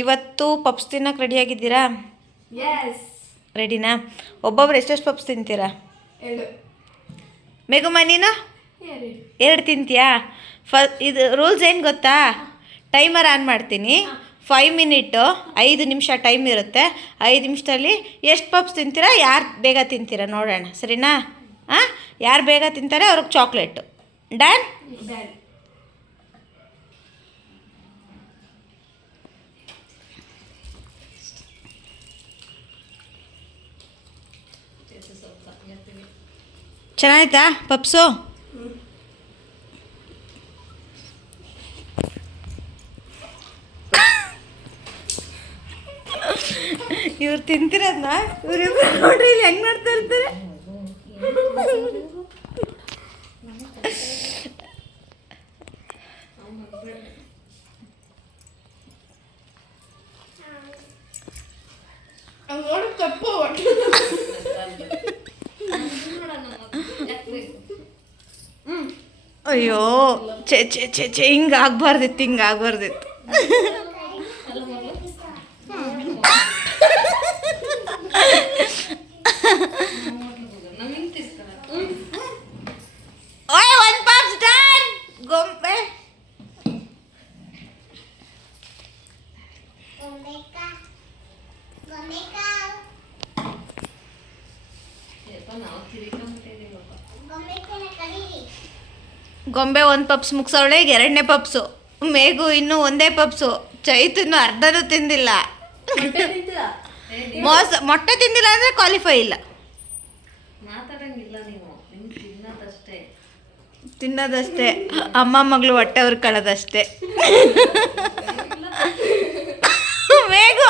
ಇವತ್ತು ಪಪ್ಸ್ ತಿನ್ನಕ್ಕೆ ರೆಡಿಯಾಗಿದ್ದೀರಾ? ರೆಡಿನಾ? ಒಬ್ಬೊಬ್ರು ಎಷ್ಟೆಷ್ಟು ಪಪ್ಸ್ ತಿಂತೀರಾ? ಮೇಘಮ್ಮ ನೀನು 2 ತಿಂತೀಯಾ? ಇದು ರೂಲ್ಸ್ ಏನು ಗೊತ್ತಾ? ಟೈಮರ್ ಆನ್ ಮಾಡ್ತೀನಿ. 5 ಮಿನಿಟು 5 ನಿಮಿಷ ಟೈಮ್ ಇರುತ್ತೆ. 5 ನಿಮಿಷದಲ್ಲಿ ಎಷ್ಟು ಪಪ್ಸ್ ತಿಂತೀರಾ, ಯಾರು ಬೇಗ ತಿಂತೀರಾ ನೋಡೋಣ, ಸರಿನಾ? ಯಾರು ಬೇಗ ತಿಂತಾರೆ ಅವ್ರಿಗೆ ಚಾಕ್ಲೇಟು. ಡನ್? ಚೆನ್ನಾಯ್ತಾ ಪಪ್ಸು? ಇವ್ರು ತಿಂತಿರೋದನ್ನ ಇವ್ರಿಬ್ರು ನೋಡ್ರಿ ಇಲ್ಲಿ ಹೆಂಗೆ ಮಾಡ್ತಾ ಇರ್ತಾರೆ. ಅಯ್ಯೋ ಚೆ ಚೆ ಚೆ ಚೆ ಹಿಂಗೆ ಆಗ್ಬಾರ್ದಿತ್ತು, ಹಿಂಗೆ ಆಗ್ಬಾರ್ದಿತ್ತು. ಗೊಂಬೆ ಗೊಂಬೆ 1 ಪಪ್ಸ್ ಮುಗಿಸೋಳೆ. ಈಗ 2ನೇ ಪಪ್ಸು. ಮೇಘು ಇನ್ನೂ 1ನೇ ಪಪ್ಸು. ಚೈತು ಇನ್ನೂ ಅರ್ಧನೂ ತಿಂದಿಲ್ಲ. ಮೋಸ. ಮೊಟ್ಟೆ ತಿಂದಿಲ್ಲ ಅಂದರೆ ಕ್ವಾಲಿಫೈ ಇಲ್ಲ. ತಿನ್ನೋದಷ್ಟೇ. ಅಮ್ಮ ಮಗಳು ಹೊಟ್ಟೆ ಹುರ್ಕೊಳ್ಳೋದಷ್ಟೇ. ಮೇಘು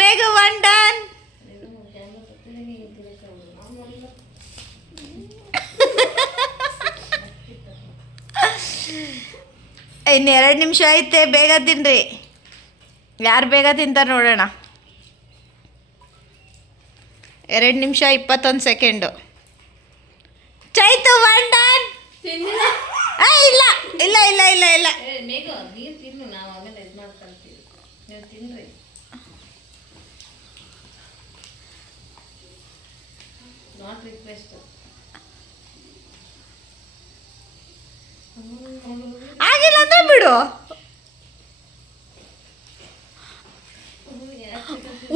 ಮೇಘು 1 ಡನ್. ಇನ್ನು 2 ನಿಮಿಷ ಐತೆ, ಬೇಗ ತಿನ್ನಿರಿ. ಯಾರು ಬೇಗ ತಿಂತಾರೆ ನೋಡೋಣ. 2 ನಿಮಿಷ 21 ಸೆಕೆಂಡು. ಚೈತು 1 ಡನ್. ಇಲ್ಲ ಇಲ್ಲ ಇಲ್ಲ ಇಲ್ಲ ಇಲ್ಲ ಆಗಿಲ್ಲ ಅಂದ್ರೆ ಬಿಡು.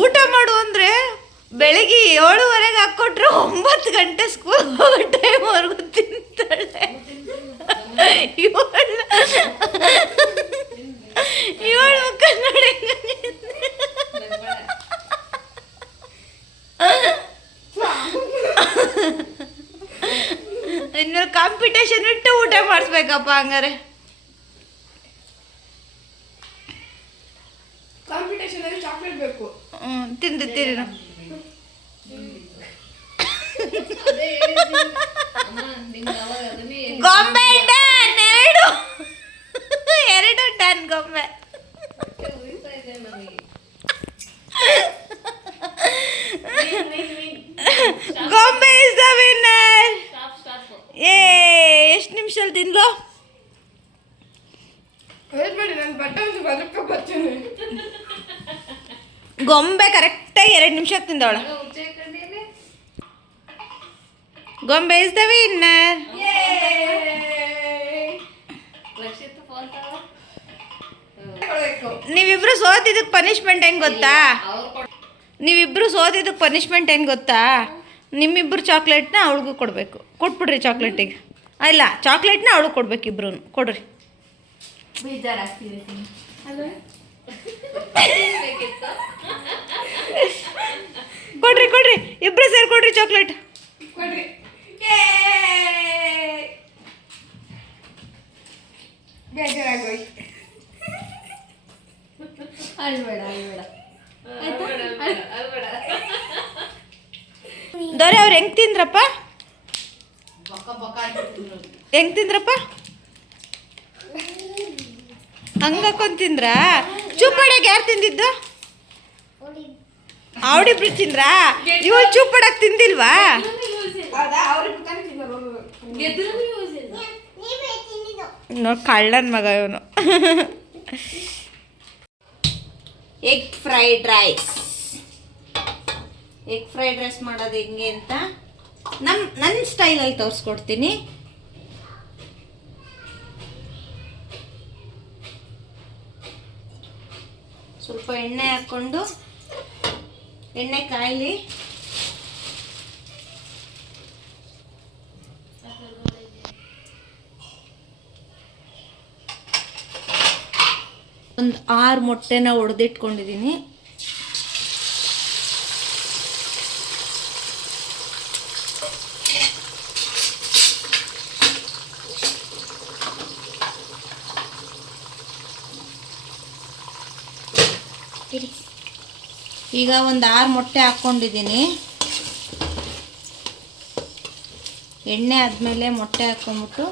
ಊಟ ಮಾಡು ಅಂದರೆ ಬೆಳಿಗ್ಗೆ 7:30 ಹಾಕ್ಕೊಟ್ರೆ 9 ಗಂಟೆ ಸ್ಕೂಲ್ ಹೋಗೋ ಟೈಮ್ವರೆಗೂ ತಿಂತಾಳೆ. ಇವಳು ಮುಖ ನೋಡಿ. ಇನ್ಮೇಲೆ ಕಾಂಪಿಟೇಷನ್ ಇಟ್ಟು ಊಟ ಮಾಡಿಸ್ಬೇಕಪ್ಪ. ಹಂಗಾರೆ ಚಾಕ್ಲೇಟ್ ಬೇಕು. ತಿಂದಿರ್ತೀರಿ. ಗೊಂಬೆ ಡನ್. 2 ಡನ್ ಗೊಂಬೆ. ಗೊಂಬೆ ಇಸ್ ದ ವಿನ್ನರ್. ಎಷ್ಟು ನಿಮಿಷದಲ್ಲಿ ತಿನ್ಲೋ? ಗೊಂಬೆ ಕರೆಕ್ಟಾಗಿ 2 ನಿಮಿಷಕ್ಕೆ ತಿಂದವಳ. ಗೊಂಬೆ ಇಸ್ ದ ವಿನ್ನರ್. ನೀವಿಬ್ರು ಸೋತಿದ್ದಕ್ಕೆ ಪನಿಷ್ಮೆಂಟ್ ಏನು ಗೊತ್ತಾ? ನಿಮ್ಮಿಬ್ಬರು ಚಾಕ್ಲೇಟ್ನ ಅವಳಿಗೂ ಕೊಡಬೇಕು. ಕೊಟ್ಬಿಡ್ರಿ ಚಾಕ್ಲೇಟಿಗೆ. ಇಲ್ಲ, ಚಾಕ್ಲೇಟ್ನ ಅವಳಿಗೆ ಕೊಡ್ಬೇಕು. ಇಬ್ರು ಕೊಡ್ರಿ. ಕೊಡ್ರಿ ಇಬ್ರು ಸೇರಿ ಕೊಡ್ರಿ ಚಾಕ್ಲೇಟ್. ದೊರೆ ಅವ್ರು ಹೆಂಗ್ ತಿಂದ್ರಪ್ಪ? ಹಂಗಾಕೊಂಡ್ ತಿಂದ್ರಾ? ಚೂಪಡಿಗೆ ಯಾರು ತಿಂದಿದ್ದು? ಅವಳಿಬ್ರು ತಿಂದ್ರಾ? ಇವಳು ಚೂಪಡಕ್ಕೆ ತಿಂದಿಲ್ವಾ? ನೋಡಿ ಕಳ್ಳನ ಮಗ ಇವನು. Egg fried rice. Egg fried rice ಮಾಡೋದು ಹೆಂಗೆ ಅಂತ ನನ್ನ ಸ್ಟೈಲಲ್ಲಿ ತೋರಿಸ್ಕೊಡ್ತೀನಿ. ಸ್ವಲ್ಪ ಎಣ್ಣೆ ಹಾಕ್ಕೊಂಡು, ಎಣ್ಣೆ ಕಾಯಲಿ. ಒಂದು 6 ಮೊಟ್ಟೆನ ಒಡೆದಿಟ್ಕೊಂಡಿದ್ದೀನಿ. ಈಗ ಒಂದು 6 ಮೊಟ್ಟೆ ಹಾಕ್ಕೊಂಡಿದ್ದೀನಿ. ಎಣ್ಣೆ ಆದಮೇಲೆ ಮೊಟ್ಟೆ ಹಾಕ್ಕೊಂಬಿಟ್ಟು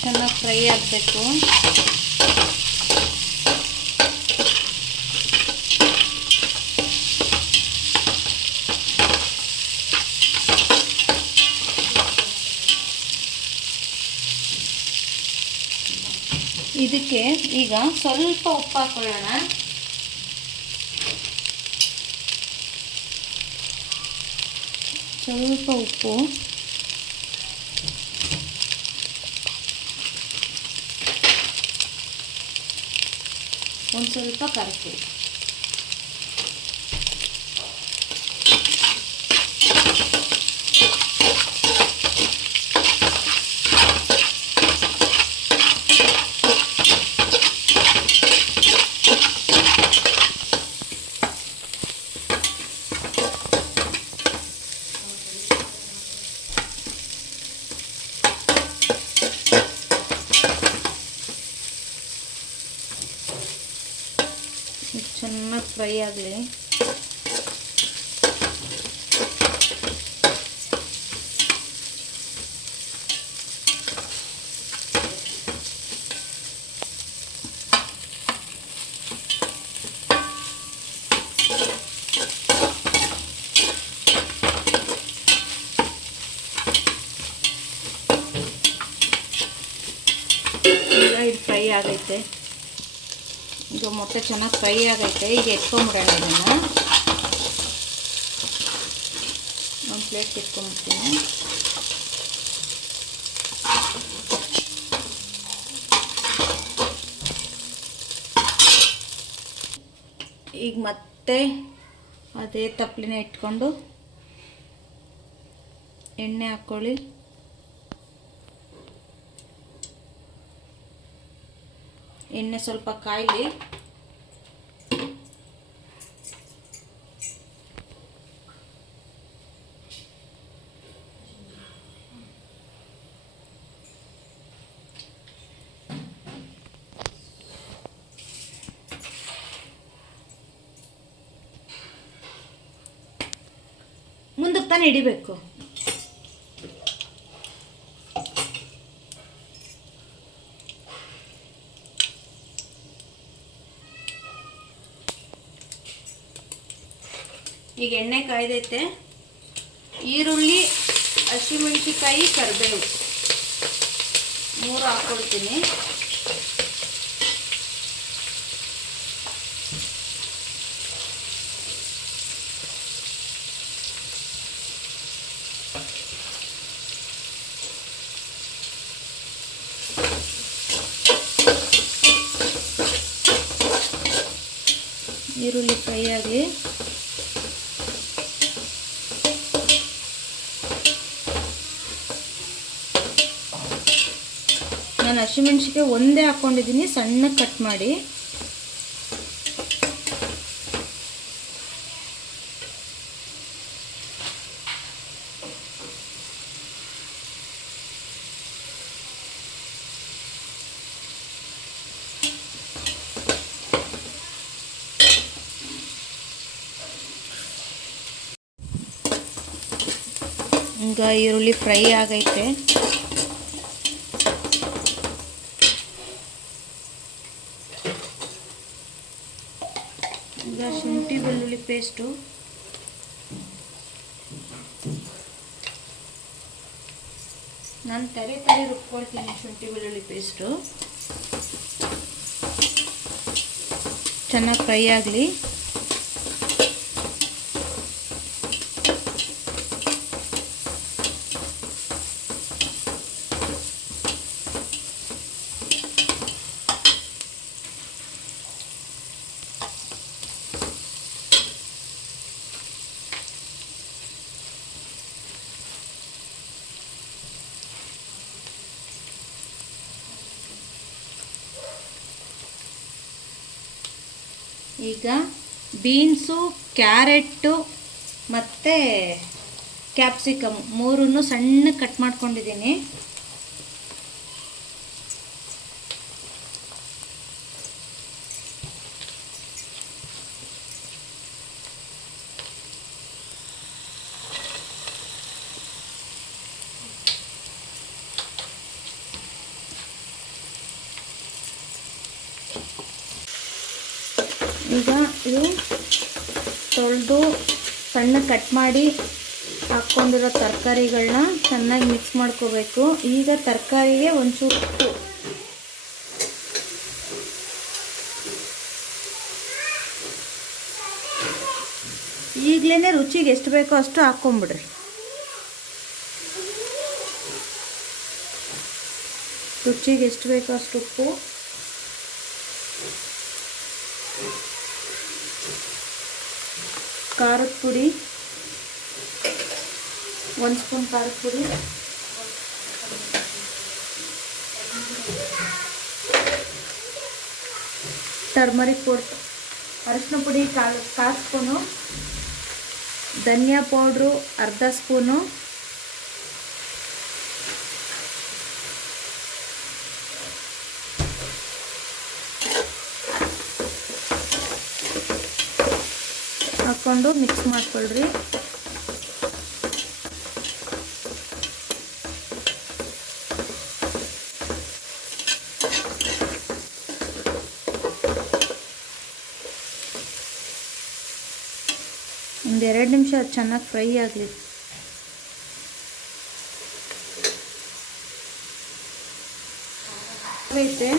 ಚೆನ್ನಾಗಿ ಫ್ರೈ ಆಗಬೇಕು. ಇದಕ್ಕೆ ಈಗ ಸ್ವಲ್ಪ ಉಪ್ಪು ಹಾಕೊಳ್ಳೋಣ. ಸ್ವಲ್ಪ ಉಪ್ಪು, ಒಂದು ಸ್ವಲ್ಪ ಖಾರದ ಪುಡಿ. ಚೆನ್ನಾಗಿ ಫ್ರೈ ಆಗಲಿ. ಈಗ ಇದು ಫ್ರೈ ಆಗೈತೆ. ಇದು ಮೊಟ್ಟೆ ಚೆನ್ನಾಗಿ ಫ್ರೈ ಆಗೈತೆ. ಈಗ ಎತ್ಕೊಂಬಿಡೋಣ. ಇದನ್ನು ಒಂದು ಪ್ಲೇಟ್ಗೆ ಎತ್ಕೊಂಬಿಡ್ತೀನಿ. ಈಗ ಮತ್ತೆ ಅದೇ ತಪ್ಪಲಿನ ಇಟ್ಕೊಂಡು ಎಣ್ಣೆ ಹಾಕ್ಕೊಳ್ಳಿ. ಎಣ್ಣೆ ಸ್ವಲ್ಪ ಕಾಯಲಿ. ಮುಂದಕ್ಕೆ ತಾನೇ ಹಿಡಿಬೇಕು. ಈಗ ಎಣ್ಣೆ ಕಾಯ್ದೈತೆ. ಈರುಳ್ಳಿ, ಹಸಿಮೆಣಸಿಕಾಯಿ, ಕರಿಬೇವು 3 ಹಾಕ್ಕೊಳ್ತೀನಿ. ಈರುಳ್ಳಿ ಫ್ರೈ ಆಗಲಿ. ನಾನು ಹಸಿಮೆಣ್ಸಿಕಾಯಿ ಒಂದೇ ಹಾಕ್ಕೊಂಡಿದ್ದೀನಿ, ಸಣ್ಣಗೆ ಕಟ್ ಮಾಡಿ. ಈಗ ಈರುಳ್ಳಿ ಫ್ರೈ ಆಗೈತೆ. ಈಗ ಶುಂಠಿ ಬೆಳ್ಳುಳ್ಳಿ ಪೇಸ್ಟು, ನಾನು ತರಿ ರುಬ್ಕೊಳ್ತೀನಿ. ಶುಂಠಿ ಬೆಳ್ಳುಳ್ಳಿ ಪೇಸ್ಟು ಚೆನ್ನಾಗಿ ಫ್ರೈ ಆಗಲಿ. ಈಗ ಬೀನ್ಸು, ಕ್ಯಾರೆಟ್ಟು ಮತ್ತು ಕ್ಯಾಪ್ಸಿಕಮ್ 3 ಸಣ್ಣ ಕಟ್ ಮಾಡ್ಕೊಂಡಿದ್ದೀನಿ. ಈಗ ಇದು ತೊಳೆದು ಸಣ್ಣ ಕಟ್ ಮಾಡಿ ಹಾಕ್ಕೊಂಡಿರೋ ತರಕಾರಿಗಳನ್ನ ಚೆನ್ನಾಗಿ ಮಿಕ್ಸ್ ಮಾಡ್ಕೋಬೇಕು. ಈಗ ತರಕಾರಿಗೆ ಒಂಚೂರು ಉಪ್ಪು, ಈಗಲೇ ರುಚಿಗೆ ಎಷ್ಟು ಬೇಕೋ ಅಷ್ಟು ಹಾಕ್ಕೊಂಬಿಡ್ರಿ. ರುಚಿಗೆ ಎಷ್ಟು ಬೇಕೋ ಅಷ್ಟು ಉಪ್ಪು, ಖಾರದ ಪುಡಿ 1 ಸ್ಪೂನ್ ಖಾರದ ಪುಡಿ, ಟರ್ಮರಿಕ್ ಪೌಡರ್, ಅರಿಶಿನ ಪುಡಿ 1/4 ಸ್ಪೂನು, ಧನಿಯಾ ಪೌಡ್ರು 1/2 ಸ್ಪೂನು, ಹಾಕ್ಕೊಂಡು ಮಿಕ್ಸ್ ಮಾಡ್ಕೊಳ್ರಿ. ಒಂದು 2 ನಿಮಿಷ ಅದು ಚೆನ್ನಾಗಿ ಫ್ರೈ ಆಗಲಿ. ಐತೆ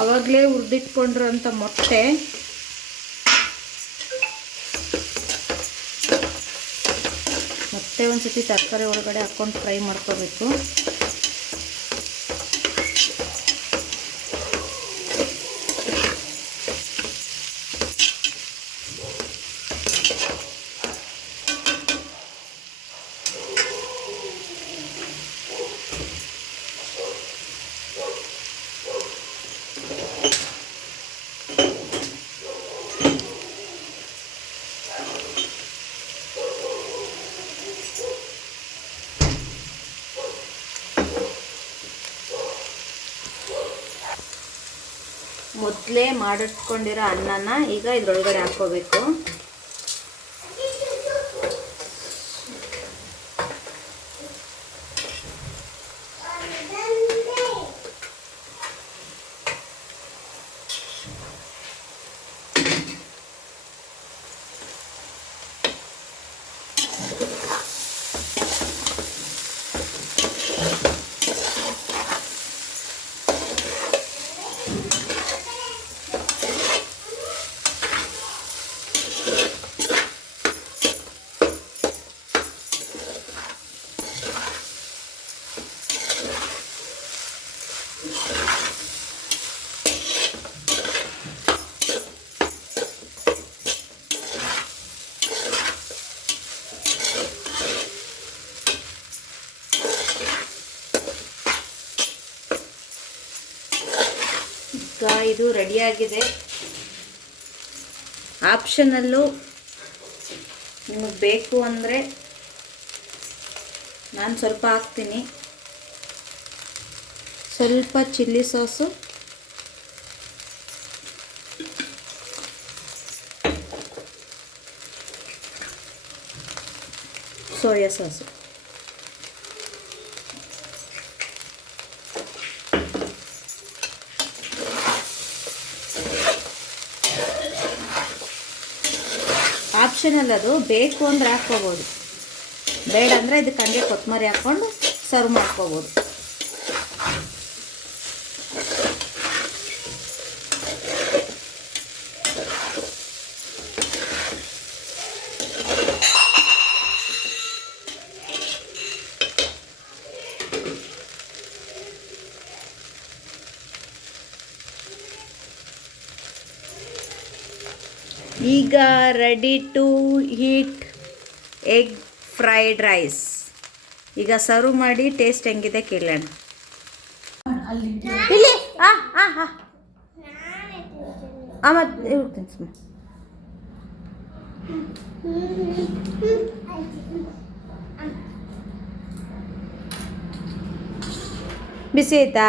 ಆವಾಗಲೇ ಹುರಿದಿಟ್ಕೊಂಡಿರೋಂಥ ಮೊಟ್ಟೆ ಒಂದು ಸತಿ ತರಕಾರಿ ಒಳಗಡೆ ಹಾಕ್ಕೊಂಡು ಫ್ರೈ ಮಾಡ್ಕೋಬೇಕು. ಮೊದಲೇ ಮಾಡಿಟ್ಕೊಂಡಿರೋ ಅನ್ನನ ಈಗ ಇದರೊಳಗಡೆ ಹಾಕ್ಕೋಬೇಕು. ಈಗ ಇದು ರೆಡಿಯಾಗಿದೆ. ಆಪ್ಷನಲ್ಲು, ನಿಮಗೆ ಬೇಕು ಅಂದರೆ ನಾನು ಸ್ವಲ್ಪ ಹಾಕ್ತೀನಿ. ಸ್ವಲ್ಪ chilli sauce, soya sauce. Optional, ಅದು ಬೇಕು ಅಂದರೆ ಹಾಕ್ಕೋಬೋದು, ಬೇಡ ಅಂದರೆ ಇದಕ್ಕೆ ಹಂಗೆ ಕೊತ್ತಂಬರಿ ಹಾಕ್ಕೊಂಡು ಸರ್ವ್ ಮಾಡ್ಕೋಬೋದು. ಈಗ ready to eat egg fried rice. ಈಗ ಸರ್ವ್ ಮಾಡಿ ಟೇಸ್ಟ್ ಹೆಂಗಿದೆ ಕೇಳೋಣ. ಇಲ್ಲಿ ಮತ್ತು ಇರ್ತೀನಿ ಸುಮ್ಮ. ಬಿಸಿ ಆಯ್ತಾ?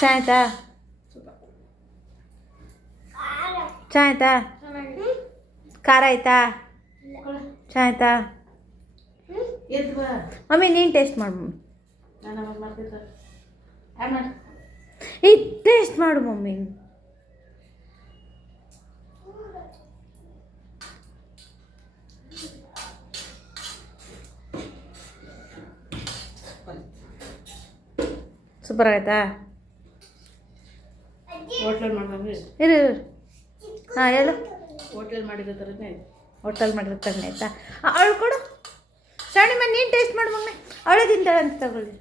ಚಾ ಆಯ್ತಾ? ಚಾ ಆಯ್ತಾ? ಖಾರ ಆಯ್ತಾ? ಚಾ ಆಯ್ತಾ? ಮಮ್ಮಿ ನೀನು ಟೇಸ್ಟ್ ಮಾಡು. ಮಮ್ಮಿ ಈ ಟೇಸ್ಟ್ ಮಾಡು ಮಮ್ಮಿ. ಸೂಪರ್ ಆಯ್ತಾ? ಹೋಟ್ಲಲ್ಲಿ ಮಾಡಿದಂಗೆ ಇರು ಹಾಂ ಹೇಳು. ಹೋಟ್ಲಲ್ಲಿ ಮಾಡಿದ ಥರನೇ ಹೋಟೆಲ್ ಮಾಡಿದ ಥರನೇ ಆಯ್ತಾ? ಅವಳು ಕೊಡು ಶಾಣಿಮ್ಮ, ನೀನು ಟೇಸ್ಟ್ ಮಾಡು ಮಮ್ಮಿ. ಅವಳೇ ತಿಂತಾಳೆ ಅಂತ ತಗೊಳ್ಳಿ.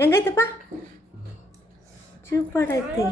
ಹೆಂಗೈತಪ್ಪ? ಚೂಪಾಡೈತಿ.